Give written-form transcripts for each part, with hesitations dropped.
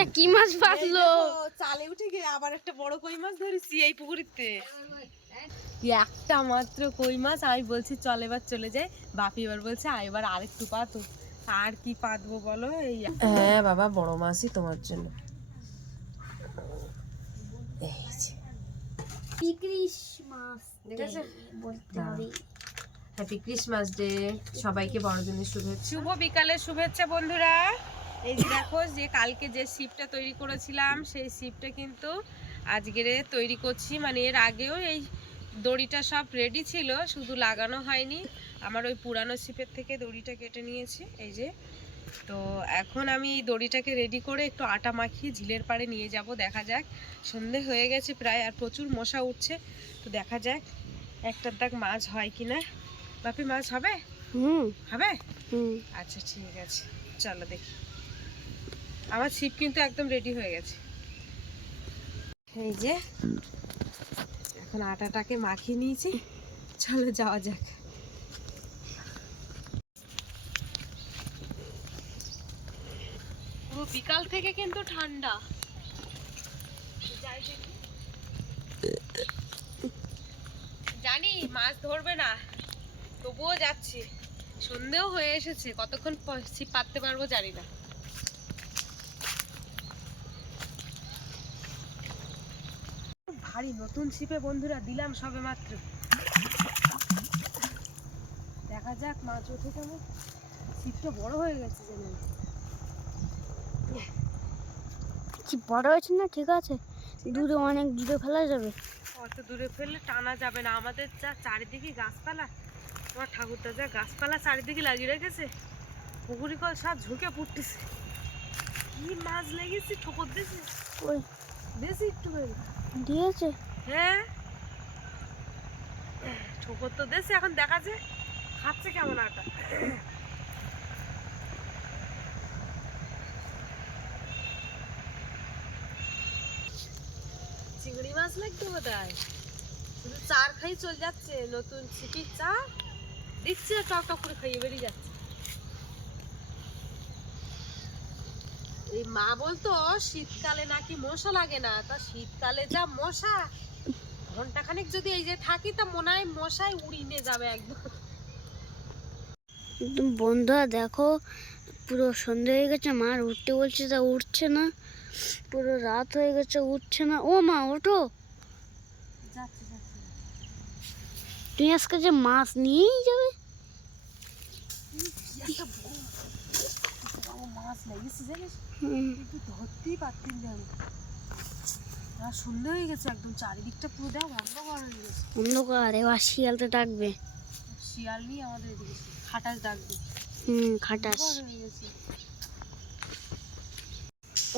এটা কি মাছ বাঁচলো? চালে উঠে গিয়ে আবার একটা বড় কই মাছ ধরেছি এই পুকুরিতে। একটা মাত্র কই মাছ। আমি বলছি চল এবার চলে যাই, বাপি এবার বলছে এবার আরেকটু পাতো। আর কি পাতবো বলো? এই হ্যাঁ বাবা, বড় মাছই তোমার জন্য। এই যে ক্রিসমাস দেখেছো বলতে হবে। হ্যাপি ক্রিসমাস ডে, সবাইকে বড়দিনের শুভেচ্ছা। শুভ বিকালের শুভেচ্ছা বন্ধুরা। এই যে দেখো, যে কালকে যে শিপটা তৈরি করেছিলাম সেই শিপটা কিন্তু আজকের তৈরি করছি। মানে এর আগেও এই দড়িটা সব রেডি ছিল, শুধু লাগানো হয়নি। আমার ওই পুরানো শিপের থেকে দড়িটা কেটে নিয়েছি এই যে। তো এখন আমি দড়িটাকে রেডি করে একটু আটা মাখিয়ে ঝিলের পাড়ে নিয়ে যাব। দেখা যাক, সন্ধে হয়ে গেছে প্রায়, আর প্রচুর মশা উঠছে। তো দেখা যাক একটার দাগ মাছ হয় কিনা। বাপি মাছ হবে? হবে। আচ্ছা ঠিক আছে, চলো দেখি। আমার ছিপ কিন্তু একদম রেডি হয়ে গেছে। এই যে এখন আটাটাকে মাখিয়ে নিয়েছি, চলো যাওয়া যাক। পুরো বিকাল থেকে কিন্তু ঠান্ডা। জানি মাছ ধরবে না, তবুও যাচ্ছি। সন্ধেও হয়ে এসেছে, কতক্ষণ ছিপ পাততে পারবো জানি না। ভারী নতুন ছিপে বন্ধুরা দিলাম সবে মাত্র। দেখা যাক মাছ ওঠে কেমন। ছিপটা বড় হয়ে গেছে যেন। কি বড় হয়েছে না? ঠিক আছে, দূরে অনেক দূরে ফেলা যাবে। অত দূরে ফেললে টানা যাবে না। আমাদের যা চারিদিকে গাছপালা, তোমার ঠাকুরদা যা গাছপালা চারিদিকে লাগিয়ে রেখেছে, পুকুরি কল সব ঝুঁকে পড়তেছে। কি মাছ লেগেছে, ঠোকর দিয়েছে। ওই দিয়েছি একটু করে দিয়েছে। হ্যাঁ ঠোকর তো দিয়েছে। এখন দেখা যায় খাচ্ছে কেমন আটা। চিংড়ি মাছ লাগবে বোধহয়। শুধু চার খাই চলে যাচ্ছে, নতুন ছিপির চা দিচ্ছে, টক টক করে খাইয়ে বেরিয়ে যাচ্ছে। এই মা বলতো শীতকালে নাকি মশা লাগে না, তা শীতকালে যা মশা। ঘন্টাখানেক যদি এই যে থাকি তা মনে হয় মশায় উড়িয়ে যাবে একদম। বন্ধুরা দেখো, পুরো সন্ধ্যা হয়ে গেছে, মার উঠতে বলছে তা উঠছে না। পুরো রাত হয়ে গেছে, উঠছে না। ও মা ওঠো, যাচ্ছে যাচ্ছে। তুমি আজকে যে মাছ নিয়েই যাবে। একটা বড় মাছ লেগেছে জানিস, কিন্তু ধরতেই পারতেন না আমি। আর সন্ধ্যা হয়ে গেছে একদম, চারিদিকটা পুরো দেখ অন্ধকার হয়ে গেছে। অন্ধকার, এবার শিয়ালটা ডাকবে। শিয়াল নিয়ে আমাদের এদিকে খাটাস ডাকবে। খাটাস। অন্ধকার হয়ে গেছে।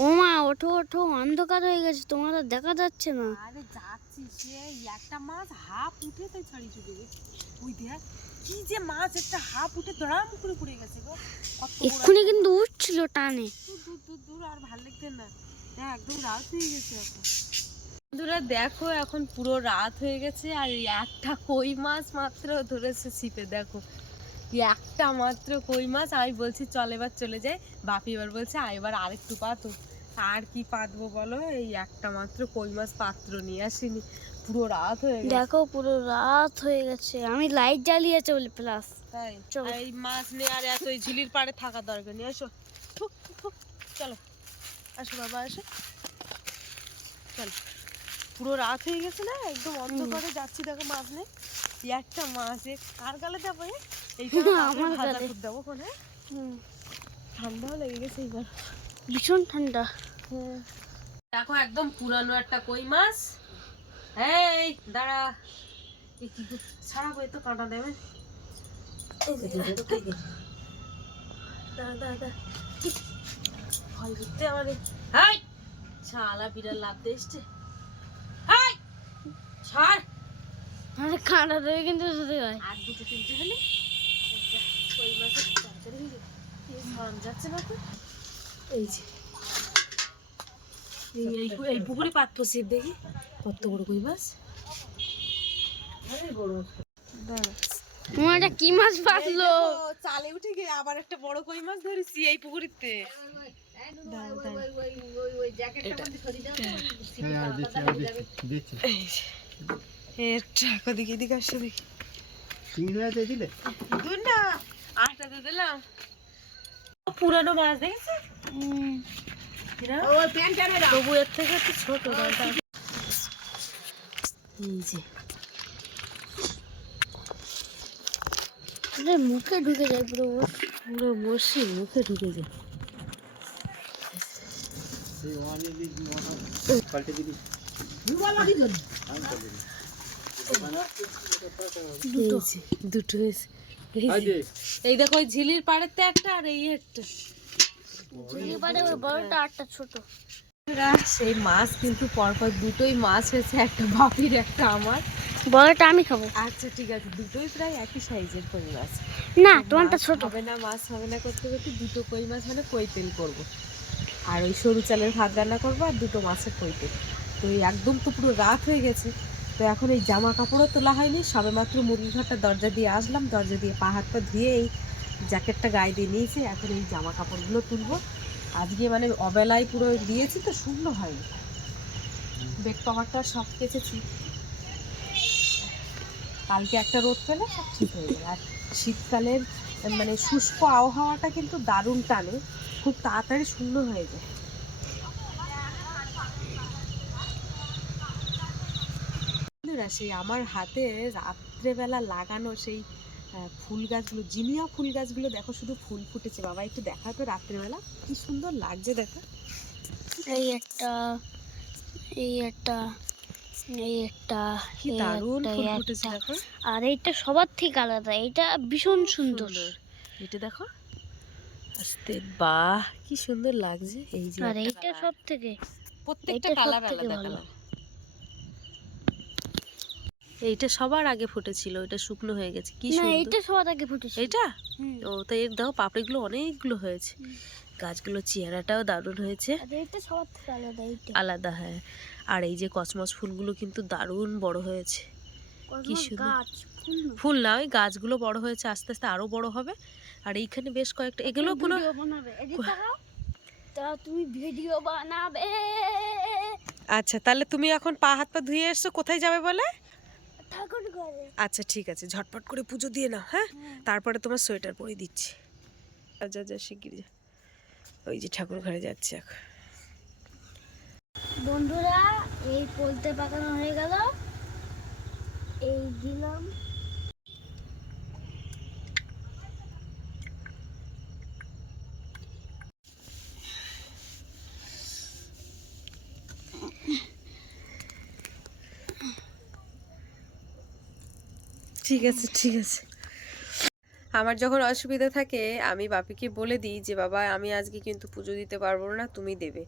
ও মা ওঠো ওঠো, অন্ধকার হয়ে গেছে, তোমার আর দেখা যাচ্ছে না। আরে যাচ্ছি, সে একটা মাছ হাফ উঠে তাই ছাড়ি চলে গেছে। ওই দেখ কি যে মাছ, একটা হাফ উঠে ধরাম করে পড়ে গেছে গো। এক্ষুনি কিন্তু উঠছিল টানে। দূর দূর দূর, আর ভাল লাগছে না। দেখ একদম রাত হয়ে গেছে এখন। বন্ধুরা দেখো, এখন পুরো রাত হয়ে গেছে, আর একটা কই মাছ মাত্র ধরেছে ছিপে। দেখো একটা মাত্র কই মাছ। আমি বলছি চল এবার চলে যাই, বাপি এবার বলছে এবার আরেকটু পাতো। আর কি পাতবো বলো? এই একটা মাত্র কই মাছ পাত্র নিয়ে আসিনি। পুরো রাত হয়ে গেছে। দেখো পুরো রাত হয়ে গেছে, আমি লাইট জ্বালিয়েছে বলে প্লাস। তাই এই মাছ নিয়ে আর এত এই ঝিলির পাড়ে থাকা দরকার নেই। এসো চলো, আসো বাবা আসো, চলো। পুরো রাত হয়ে গেছে না, একদম অন্ধকারে যাচ্ছি। দেখো মাছ নেই, একটা মাছ। কার গালে দেবো? এইটা আমার ভাজা করে দেবো কোনে। ঠান্ডাও লেগে গেছে এইবার, ভীষণ ঠান্ডা। দেখো একদম পুরানো একটা কই মাছ। এই দাঁড়া, ছাড়াবো, এ তো কাঁটা দেবে। ভয় করতে আমাদের। হাই শালা বিড়াল লাভ দিয়েছে। হাই ছাড়। আরে কাঁটা দেবে কিন্তু যদি হয়। আর দুটো তিনটে হলে কই মাছের তরকারি হয়ে যাবে। সরম যাচ্ছে না তো। এই যে এই পুকুরে পাত্র ছিপ দেখি কত বড় কই মাছ। তোমার এটা কি মাছ বাঁচলো? চালে উঠে গিয়ে আবার একটা বড় কই মাছ ধরেছি এই পুকুরিতে। দিকে দিকে আসছে দেখি দূর না আটটা তো দিলাম পুরানো মাছ দেখেছি তবু এর থেকে একটু ছোট এই যে মুখে ঢুকে যায় পুরো পুরো বসি মুখে ঢুকে যায় দুটো হয়েছে এই দেখো ওই ঝিলির পাড়েতে একটা আর এই একটা বড়টা আটটা ছোট সেই মাছ কিন্তু পরপর দুটোই মাছ হয়েছে একটা বাপির একটা আমার বড়টা আমি খাবো আচ্ছা ঠিক আছে দুটোই প্রায় একই সাইজের কই মাছ না তোমারটা ছোট হবে না মাছ হবে না করতে করতে দুটো কই মাছ মানে কই তেল করবো আর ওই সরু চালের ভাত রান্না করবো আর দুটো মাছের কই তেল তো এই একদম তো পুরো রাত হয়ে গেছে তো এখন এই জামা কাপড়ও তোলা হয়নি সবে মাত্র মুরগির ঘরটা দরজা দিয়ে আসলাম দরজা দিয়ে পা হাত পা ধুয়ে এই জ্যাকেটটা গায়ে দিয়ে নিয়েছি এখন এই জামা কাপড়গুলো তুলবো আজকে মানে অবেলায় পুরো দিয়েছি তো শূন্য হয়নি বেড কভারটা সব কেচেছি কালকে একটা রোদ পেলে সব ঠিক হয়ে যাবে আর শীতকালের মানে শুষ্ক আবহাওয়াটা কিন্তু দারুণ টানে খুব তাড়াতাড়ি শূন্য হয়ে যায় সেই আমার হাতে রাত্রেবেলা লাগানো সেই ফুল গাছগুলো জিনিয়া ফুল গাছগুলো দেখো শুধু ফুল ফুটেছে বাবা একটু দেখা তো রাত্রেবেলা কি সুন্দর লাগছে দেখো এই একটা এই একটা এই একটা কি দারুণ ফুল ফুটেছে দেখো আর এইটা সবার থেকে আলাদা এটা ভীষণ সুন্দর এটা দেখো আস্তে বাহ কি সুন্দর লাগছে এই যে আর এইটা সব থেকে প্রত্যেকটা কালার আলাদা কালার এইটা সবার আগে ফুটেছিল এটা শুকনো হয়ে গেছে কি সুন্দর এইটা সবার আগে ফুটেছে এটা ও তো এর দেখো পাপড়িগুলো অনেকগুলো হয়েছে গাছগুলো চেহারাটাও দারুণ হয়েছে এটা সবার থেকে আলাদা এইটা আলাদা হ্যাঁ আর এই যে কসমস ফুলগুলো কিন্তু দারুণ বড় হয়েছে কি সুন্দর ফুল না ওই গাছগুলো বড় হয়েছে আস্তে আস্তে আরো বড় হবে আর এইখানে বেশ কয়েকটা এগুলো কোনো তা তুমি ভিডিও বানাবে আচ্ছা তাহলে তুমি এখন পা হাত পা ধুয়ে এসছো কোথায় যাবে বলে ঠাকুর ঘরে আচ্ছা ঠিক আছে ঝটপট করে পুজো দিয়ে নাও হ্যাঁ তারপরে তোমার সোয়েটার পরে দিচ্ছি যা যা শিগগিরি যা ওই যে ঠাকুর ঘরে যাচ্ছে এখন বন্ধুরা এই পোলতে পাকানো হয়ে গেল এই দিলাম ঠিক আছে ঠিক আছে আমার যখন অসুবিধা থাকে আমি বাপিকে বলে দিই যে বাবা আমি আজকে কিন্তু পুজো দিতে পারবো না তুমি দেবে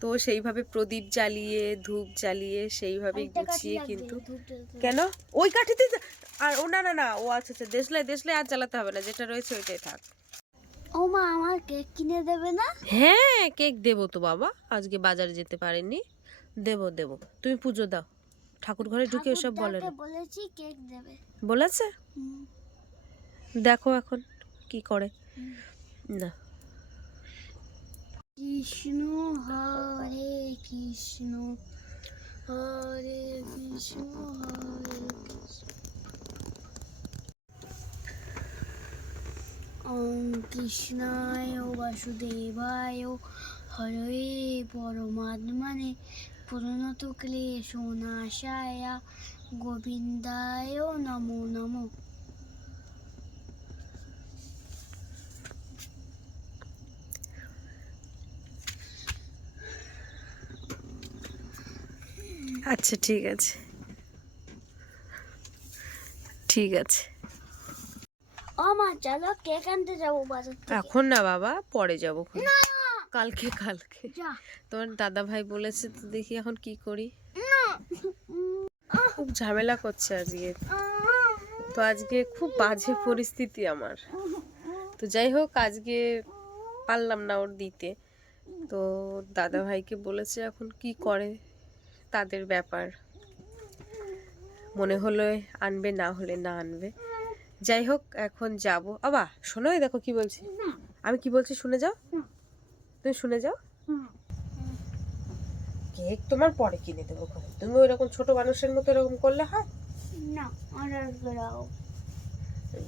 তো সেইভাবে প্রদীপ জ্বালিয়ে ধূপ জ্বালিয়ে সেইভাবে গুছিয়ে কিন্তু কেন ওই কাঠিতে আর ও না না না ও আচ্ছা আচ্ছা দেশলাই আর জ্বালাতে হবে না যেটা রয়েছে ওইটাই থাক ও মা আমার কেক কিনে দেবে না হ্যাঁ কেক দেবো তো বাবা আজকে বাজারে যেতে পারেননি দেবো তুমি পুজো দাও ঠাকুর ঘরে ঢুকে ওসব বলে না বলেছি কেক দেবে বলেছে দেখো এখন কি করে না কৃষ্ণ হরে কৃষ্ণ হরে কৃষ্ণ হরে ওম কৃষ্ণায় বাসুদেবায় হরে পরমাত্মনে প্রণত ক্লেশ নাশায় গোবিন্দায় নমো নমো আচ্ছা ঠিক আছে ঠিক আছে ও মা চলো কেক আনতে যাবো বাজার থেকে এখন না বাবা পরে যাবো কালকে যা তোমার দাদা ভাই বলেছে তো দেখি এখন কি করি খুব ঝামেলা করছে আজকে তো আজকে খুব বাজে পরিস্থিতি আমার তো যাই হোক আজকে পারলাম না ওর দিতে তো দাদা ভাইকে বলেছে এখন কি করে তাদের ব্যাপার মনে হলো আনবে না হলে না আনবে যাই হোক এখন যাব আবা শোনো দেখো কি বলছি আমি কি বলছি শুনে যাও তুমি শুনে যাও কেক তোমার পরে কিনে দেবো, তুমি ওইরকম ছোট মানুষের মতো এরকম করলে হয় না, আর আসবে দাও।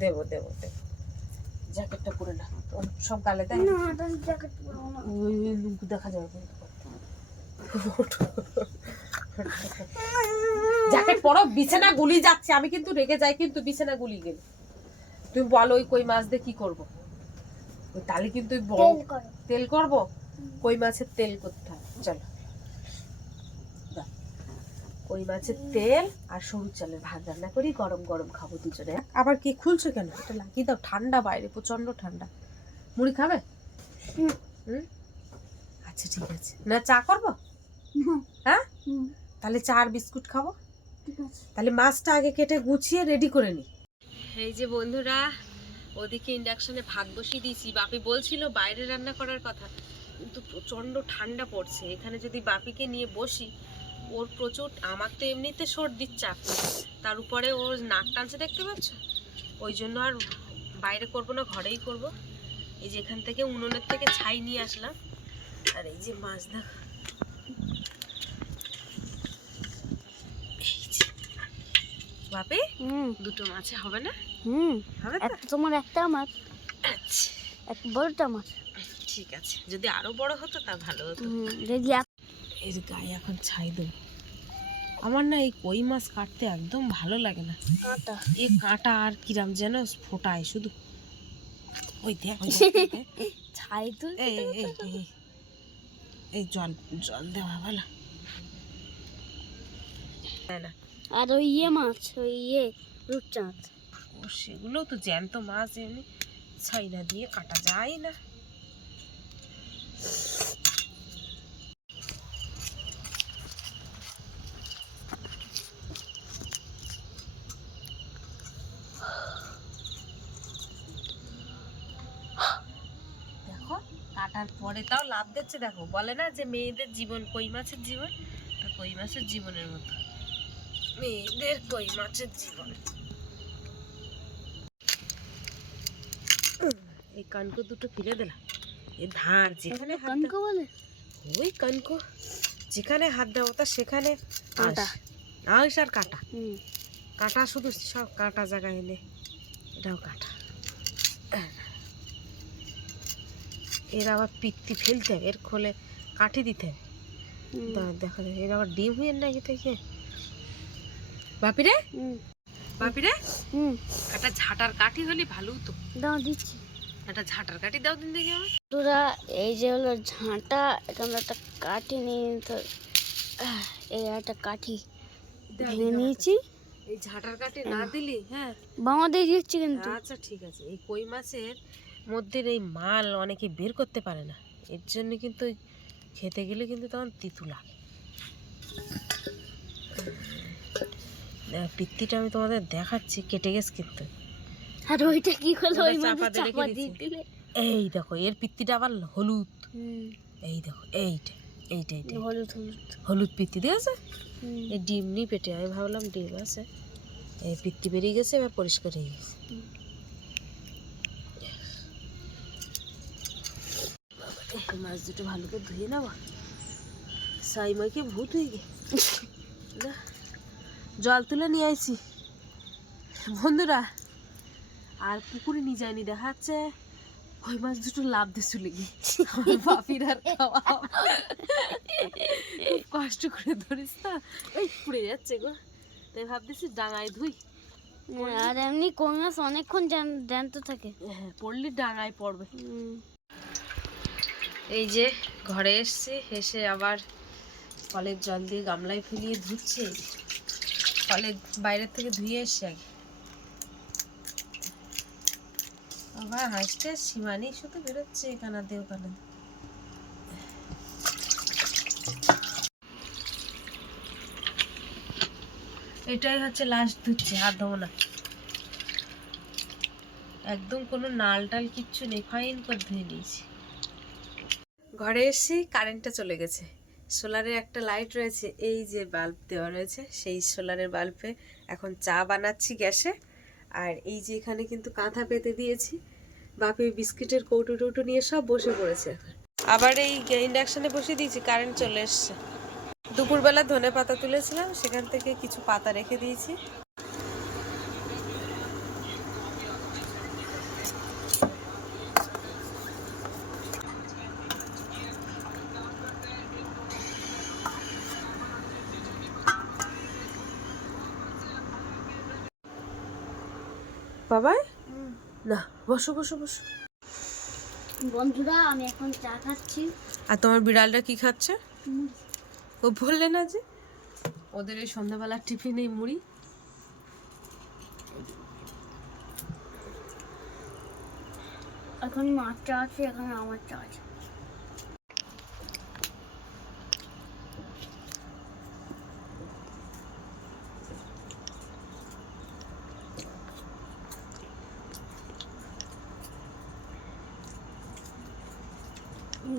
দেবো দেবো দেবো। জ্যাকেটটা পরে না, সব গালে দেয় না, তাহলে জ্যাকেট পরবো না। দেখা যাবে কিন্তু। জ্যাকেট পরো, বিছানা গুলি যাচ্ছে, আমি কিন্তু রেগে যাই কিন্তু বিছানা গুলি গেলে। তুমি বলো ওই কই মাছ দিয়ে কি করবো? ওই তাহলে কিন্তু তেল করবো, কই মাছের তেল করতে হবে। চলো কই মাছের তেল আর সরু চালের ভাত রান্না করি, গরম গরম খাবো দুজনে। আবার কি খুলছো কেন? এটা লাগিয়ে দাও, ঠান্ডা বাইরে প্রচন্ড ঠান্ডা। মুড়ি খাবে? আচ্ছা ঠিক আছে। না চা করবো? হ্যাঁ তাহলে চা আর বিস্কুট খাবো। তাহলে মাছটা আগে কেটে গুছিয়ে রেডি করে নি। এই যে বন্ধুরা, ওদিকে ইন্ডাকশনে ভাত বসিয়ে দিয়েছি। বাপি বলছিল বাইরে রান্না করার কথা, কিন্তু প্রচন্ড ঠান্ডা পড়ছে। এখানে যদি বাপিকে নিয়ে বসি, ওর প্রচুর, আমার তো এমনিতে সর্দির চাপ, তার উপরে ওর নাক টানছে দেখতে পাচ্ছ। ওই জন্য আর বাইরে করব না, ঘরেই করব। এই যে এখান থেকে উনুনের থেকে ছাই নিয়ে আসলাম। আর এই যে মাছ দেখো, বাপি দুটো মাছে হবে না? হবে তো? তোমার একটা আমার, আচ্ছা এক বড়টা আমার। ঠিক আছে, যদি আরো বড় হতো তা ভালো হতো। যদি এর গায়ে এখন ছাই দেবো। আমার না এই কই মাছ কাটতে একদম ভালো লাগে না, কাঁটা, এই কাঁটা আর কিরাম যেন ফোটায় শুধু। ওই দেখ ছাই তো। এই জল জল দেওয়া ভালো না। আর ওই মাছ, ওই রূপচাঁদ, ও সেগুলো তো জ্যান্ত মাছ, এমনি ছাইনা দিয়ে কাটা যায় না। দেখো কাটার পরে তাও লাভ দিচ্ছে। দেখো বলে না যে মেয়েদের জীবন কই মাছের জীবন, তা কই মাছের জীবনের মতো মেয়েদের কই মাছের জীবন। এই কানকো দুটো ফেলে দিলাম। এ ধার যেখানে কানকো বলে, ওই কানকো যেখানে হাত দেওয়া তা সেখানে কাঁটা, আঁশ আর কাটা। কাটা শুধু সব কাটা জায়গায় এনে, এটাও কাটা। এর আবার পিত্তি ফেলতে হবে, এর খোলে কাঠি দিতে হবে। দেখা যায় এর আবার ডিম হয়ে নাকি থেকে। বাপিরে বাপিরে একটা ঝাঁটার কাঠি হলে ভালো তো। দাও দিচ্ছি, একটা ঝাঁটার কাঠি দাও দিন দেখি আমার। তোরা এই যে হলো ঝাঁটা, এখানে একটা কাঠি নিয়ে তো, এই একটা কাঠি ভেঙে নিয়েছি। এই ঝাঁটার কাঠি না দিলি হ্যাঁ বাবা দিয়ে দিচ্ছি কিন্তু। আচ্ছা ঠিক আছে। এই কই মাছের মধ্যে এই মাল অনেকে বের করতে পারে না, এর জন্য কিন্তু খেতে গেলে কিন্তু তখন তিতু লাগে। পিত্তিটা আমি তোমাদের দেখাচ্ছি, কেটে গেছে কিন্তু। আর ওইটা কি হলো? ওই মাঝে চাপা দিয়ে দিলে। এই দেখো এর পিত্তিটা আবার হলুদ। এই দেখো এইটা এইটা এইটা হলুদ হলুদ হলুদ পিত্তি দিয়েছে। এই ডিম নি পেটে, আমি ভাবলাম ডিম আছে, এই পিত্তি বেরিয়ে গেছে, এবার পরিষ্কার হয়ে গেছে। মাছ দুটো ভালো করে ধুয়ে নেব, সাই মাইকে ভূত হয়ে গে না। জল তুলে নিয়ে আইছি বন্ধুরা, আর পুকুরে নিয়ে যায়নি, দেখা যাচ্ছে ওই মাছ দুটো লাভ দিয়ে চলে গিয়ে আমার বাপির আর খাওয়া খুব কষ্ট করে ধরিস না, ওই পুড়ে যাচ্ছে গো, তাই ভাবতেছি ডাঙায় ধুই। আর এমনি কই মাছ অনেকক্ষণ জ্যান্ত থাকে। হ্যাঁ পড়লি ডাঙায় পড়বে। এই যে ঘরে এসছি, এসে আবার কলের জল দিয়ে গামলায় ফুলিয়ে ধুচ্ছে। কলের বাইরের থেকে ধুয়ে এসছি আগে। আবার হাসতে সীমানি শুধু বেরোচ্ছে এখানে দিয়ে ওখানে। এটাই হচ্ছে লাস্ট ধুচ্ছে, হাত ধোবো না একদম, কোনো নাল টাল কিচ্ছু নেই, ফাইন করে ধুয়ে নিয়েছি। ঘরে এসেছি, কারেন্টটা চলে গেছে। সোলারের একটা লাইট রয়েছে, এই যে বাল্ব দেওয়া রয়েছে, সেই সোলারের বাল্বে এখন চা বানাচ্ছি গ্যাসে। আর এই যে এখানে কিন্তু কাঁথা পেতে দিয়েছি, বাপি বিস্কিটের কৌটো টৌটো নিয়ে সব বসে পড়েছে এখন। আবার এই ইন্ডাকশনে বসিয়ে দিয়েছি, কারেন্ট চলে এসছে। দুপুরবেলা ধনে পাতা তুলেছিলাম, সেখান থেকে কিছু পাতা রেখে দিয়েছি। বাবা না, বসো বসো বসো। বন্ধুরা আমি এখন চা খাচ্ছি। আর তোমার বিড়ালটা কি খাচ্ছে? ও বললে না যে ওদের এই সন্ধ্যাবেলার টিফিনে মুড়ি। এখন মার চা আছে, এখন আমার চা আছে।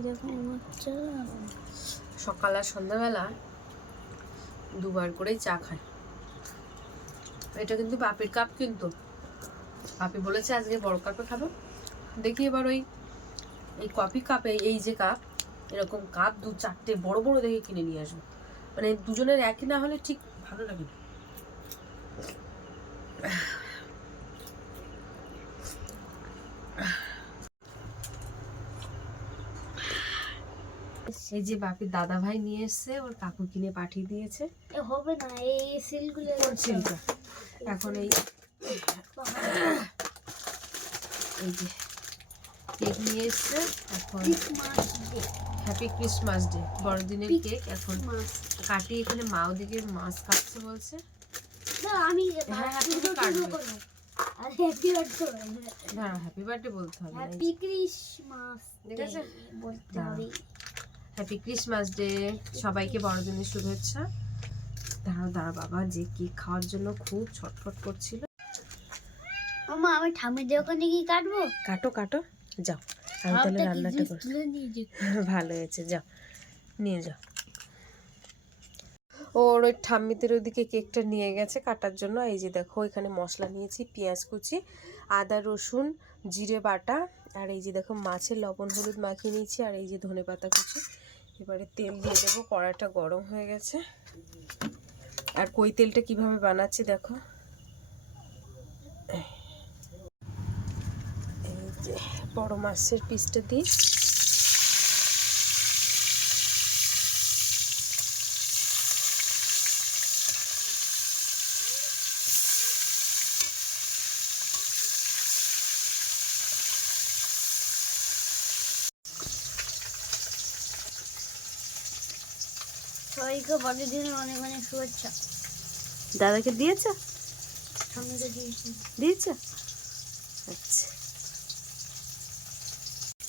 দেখো আমার চা। সকাল আর সন্ধ্যাবেলা দুবার করেই চা খায়। এটা কিন্তু পাপির কাপ, কিন্তু পাপি বলেছে আজকে বড় কাপে খাবো। দেখি এবার ওই এই কফি কাপে, এই যে কাপ, এরকম কাপ 2-4টে বড় বড় দেখে কিনে নিয়ে আসবো। মানে দুজনের একই না হলে ঠিক ভালো লাগে না। এই যে বাপির দাদা ভাই নিয়ে এসছে, ওর কাকু কিনে পাঠিয়ে দিয়েছে। হবে না এই সিলগুলো। কোন সিলটা? এখন এই যে কেক নিয়ে এসছে। এখন হ্যাপি ক্রিসমাস ডে, বড়দিনের কেক এখন কাটি। এখানে মা ওদিকে মাছ কাটছে বলছে। আমি হ্যাপি বার্থডে বলতে হবে। হ্যাপি ক্রিসমাস ঠিক আছে, বলতে হবে। হ্যাপি ক্রিসমাস ডে, সবাইকে বড়দিনের শুভেচ্ছা। দাঁড়াও দাঁড়াও, বাবা যে কেক খাওয়ার জন্য খুব ছটফট করছিল। মা আমি ঠাম্মির দোকানে কি কাটবো? কাটো কাটো, যাও আমি তাহলে রান্নাটা করি। ভালো হয়েছে, যাও নিয়ে যাও। ওর ওই ঠাম্মিদের ওইদিকে কেকটা নিয়ে গেছে কাটার জন্য। এই যে দেখো এখানে মশলা নিয়েছি, পেঁয়াজ কুচি, আদা রসুন জিরে বাটা, আর এই যে দেখো মাছের লবণ হলুদ মাখিয়ে নিয়েছি, আর এই যে ধনেপাতা কুচি। এবারে তেল দিয়ে দেবো, কড়াইটা গরম হয়ে গেছে। আর কই তেলটা কিভাবে বানাচ্ছি দেখো। এই যে বড় মাছের পিসটা দিই। সবাইকে বড়দিনের অনেক অনেক শুভেচ্ছা। দাদাকে দিয়েছ? ঠাম্মিকে দিয়েছি। দিয়েছ? আচ্ছা,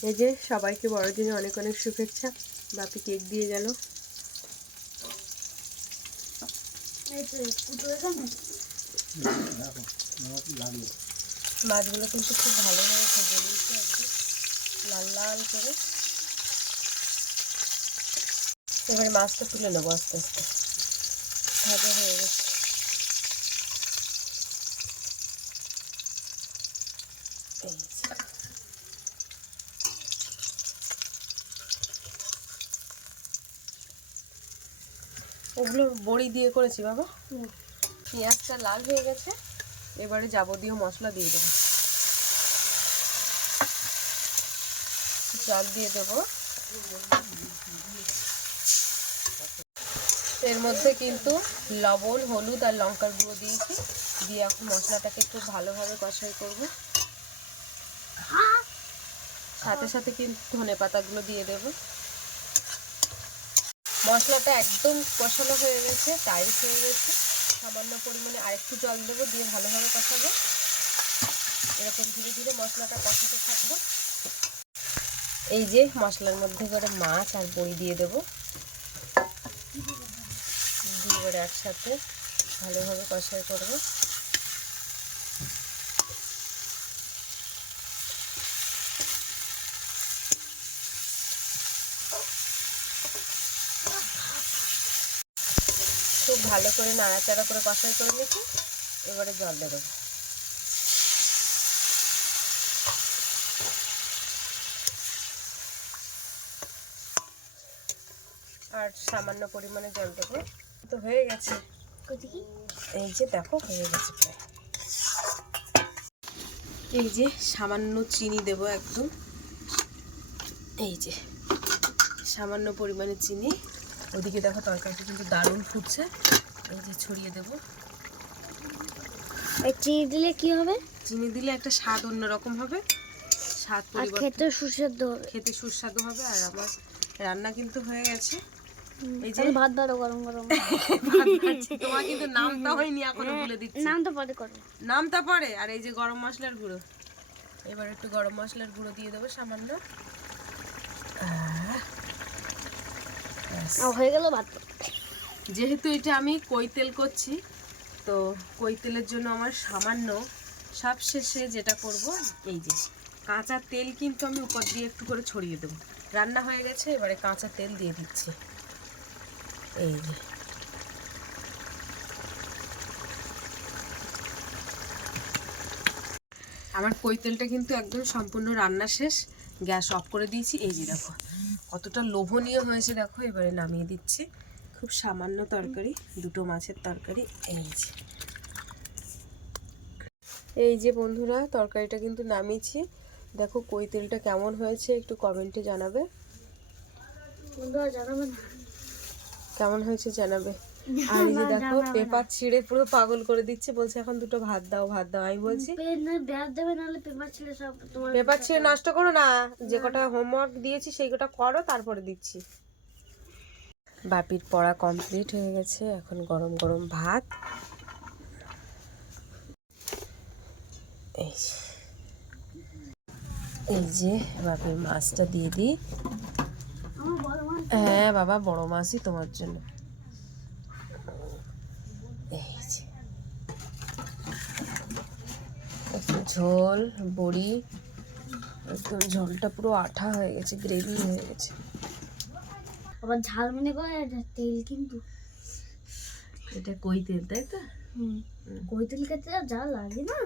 এই যে সবাইকে বড়দিনে অনেক অনেক শুভেচ্ছা। বাপি কেক দিয়ে গেল। মাছগুলো কিন্তু খুব ভালোভাবে ভেজে নিয়েছে, একদম লাল লাল করে। এবারে মাছটা তুলে নেবো আস্তে আস্তে, ভাজা হয়ে গেছে। ওগুলো বড়ি দিয়ে করেছি বাবা। পেঁয়াজটা লাল হয়ে গেছে, এবারে যাবতীয় মশলা দিয়ে দেবো। জল দিয়ে দেবো। এর মধ্যে কিন্তু লবণ হলুদ আর লঙ্কার গুঁড়ো দিয়েছি, দিয়ে এখন মশলাটাকে একটু ভালোভাবে কষাই করব। সাথে সাথে কিন্তু ধনে পাতাগুলো দিয়ে দেব। মশলাটা একদম কষানো হয়ে গেছে, টাইট হয়ে গেছে। সামান্য পরিমাণে আরেকটু জল দেবো, দিয়ে ভালোভাবে কষাবো। এরকম ধীরে ধীরে মশলাটা কষাতে থাকবো। এই যে মশলার মধ্যে করে মাছ আর বড়ি দিয়ে দেবো, দিয়ে এবারে একসাথে ভালোভাবে কষাই করবো। খুব ভালো করে নাড়াচাড়া করে কষাই করে নিয়েছি। এবারে জল দেবো। আর সামান্য পরিমাণে জল দেবো। তো হয়ে গেছে, এই যে দেখো হয়ে গেছে প্রায়। এই যে সামান্য চিনি দেব একদম, এই যে সামান্য পরিমাণে চিনি। ওদিকে দেখো তরকারিটা কিন্তু দারুণ ফুটছে, এই যে ছড়িয়ে দেব। চিনি দিলে কি হবে? চিনি দিলে একটা স্বাদ অন্যরকম হবে, স্বাদ পরিবর্তন, খেতে সুস্বাদু হবে। খেতে সুস্বাদু হবে। আর আমার রান্না কিন্তু হয়ে গেছে। এই যে ভাত দাও গরম গরম। ভাত খাচ্ছি, তোমার কিন্তু নামটা হয়নি এখনো, বলে দিচ্ছি নামটা পরে করো, নামটা পরে। আর এই যে গরম মশলার গুঁড়ো, এবার একটু গরম মশলার গুঁড়ো দিয়ে দেবো সামান্য। হয়ে গেল ভাত। যেহেতু এটা আমি কই তেল করছি, তো কই তেলের জন্য আমার সামান্য সব শেষে যেটা করব, এই যে কাঁচা তেল কিন্তু আমি উপর দিয়ে একটু করে ছড়িয়ে দেবো। রান্না হয়ে গেছে, এবারে কাঁচা তেল দিয়ে দিচ্ছি। এই যে আমার কই তেলটা কিন্তু একদম সম্পূর্ণ রান্না শেষ, গ্যাস অফ করে দিয়েছি। এই যে দেখো কতটা লোভনীয় হয়েছে, দেখো এবারে নামিয়ে দিচ্ছি। খুব সামান্য তরকারি, দুটো মাছের তরকারি। এই যে বন্ধুরা তরকারিটা কিন্তু নামিয়েছি, দেখো কই তেলটা কেমন হয়েছে একটু কমেন্টে জানাবে। বন্ধুরা জানাবেন কেমন হয়েছে জানাবে। আর এই যে দেখো পেপার ছিঁড়ে পুরো পাগল করে দিচ্ছে, বলছে এখন দুটো ভাত দাও ভাত দাও। আমি বলছি ব্যাগ দেবে, নাহলে পেপার ছিঁড়ে সব তোমার। পেপার ছিঁড়ে নষ্ট করো না, যে কটা হোমওয়ার্ক দিয়েছি সেই কটা করো, তারপরে দিচ্ছি। বাপির পড়া কমপ্লিট হয়ে গেছে, এখন গরম গরম ভাত। এই যে বাপির মাছটা দিয়ে দিই। হ্যাঁ বাবা, বড় মাছই তোমার জন্য। এই যে একটু ঝোল, বড়ি, একদম ঝোলটা পুরো আঠা হয়ে গেছে, গ্রেভি হয়ে গেছে। আবার ঝাল মনে করে, এটা তেল কিন্তু, এটা কই তেল, তাই তো? কই তেল খেতে যা লাগে না।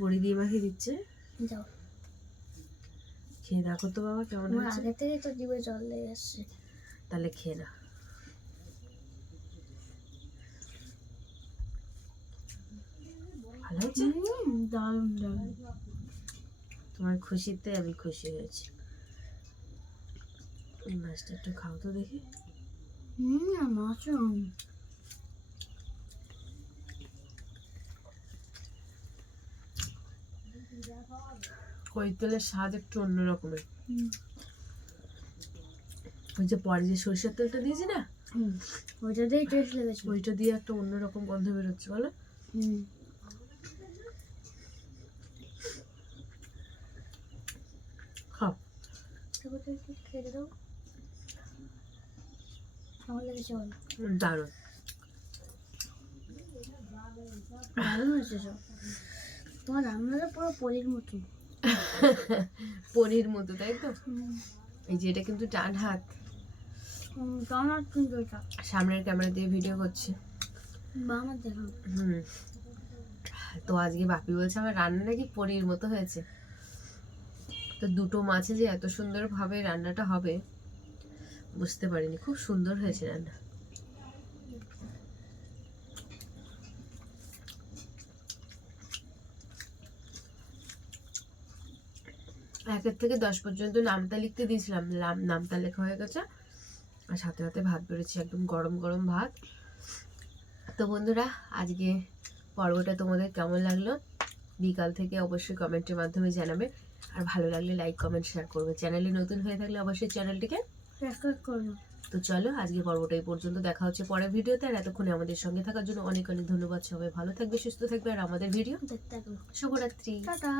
বড়ি দিয়ে মাখিয়ে দিচ্ছে, যাও খেয়ে দেখো তো বাবা কেমন হয়েছে। আগে থেকে তো জিভে জল লেগে আসছে। তাহলে খেয়ে না। ভালো হয়েছে, দারুণ দারুণ। তোমার খুশিতে আমি খুশি হয়েছি। এই মাছটা একটু খাও তো দেখি। মাছ কই তেলের স্বাদ একটু অন্যরকমের। ওই যে পরে যে সরিষার তেলটা দিয়েছি না, ওইটা দিয়ে টেস্ট লেগেছে। ওইটা দিয়ে একটা অন্যরকম গন্ধ বেরোচ্ছে, বলো? খাও, খেতে দাও, কেমন লেগেছে বলো। দারুণ দারুণ হয়েছে সব। তোমার রান্নাটা পুরো পরীর মতো। পনির মতো, তাই তো? এই যে এটা কিন্তু ডান হাত, তোমার কিন্তু এটা সামনের ক্যামেরা দিয়ে ভিডিও করছি। আমার দেখো। তো আজকে বাপি বলছে আমার রান্না নাকি পনির মতো হয়েছে। তো দুটো মাছে যে এত সুন্দরভাবে রান্নাটা হবে বুঝতে পারিনি, খুব সুন্দর হয়েছে রান্না। একের থেকে 10 পর্যন্ত নামতা লিখতে দিয়েছিলাম, নামতা লেখা হয়ে গেছে। আর সাথে সাথে ভাত বেড়েছি, একদম গরম গরম ভাত। তো বন্ধুরা আজকে পর্বটা তোমাদের কেমন লাগলো বিকাল থেকে অবশ্যই কমেন্টের মাধ্যমে জানাবে। আর ভালো লাগলে লাইক কমেন্ট শেয়ার করবে। চ্যানেলে নতুন হয়ে থাকলে অবশ্যই চ্যানেলটিকে সাবস্ক্রাইব করো। তো চলো আজকে পর্বটা এই পর্যন্ত, দেখা হচ্ছে পরের ভিডিওতে। আর এতক্ষণে আমাদের সঙ্গে থাকার জন্য অনেক অনেক ধন্যবাদ। সবাই ভালো থাকবে, সুস্থ থাকবে, আর আমাদের ভিডিও দেখতে থাকো। শুভরাত্রি, টাটা।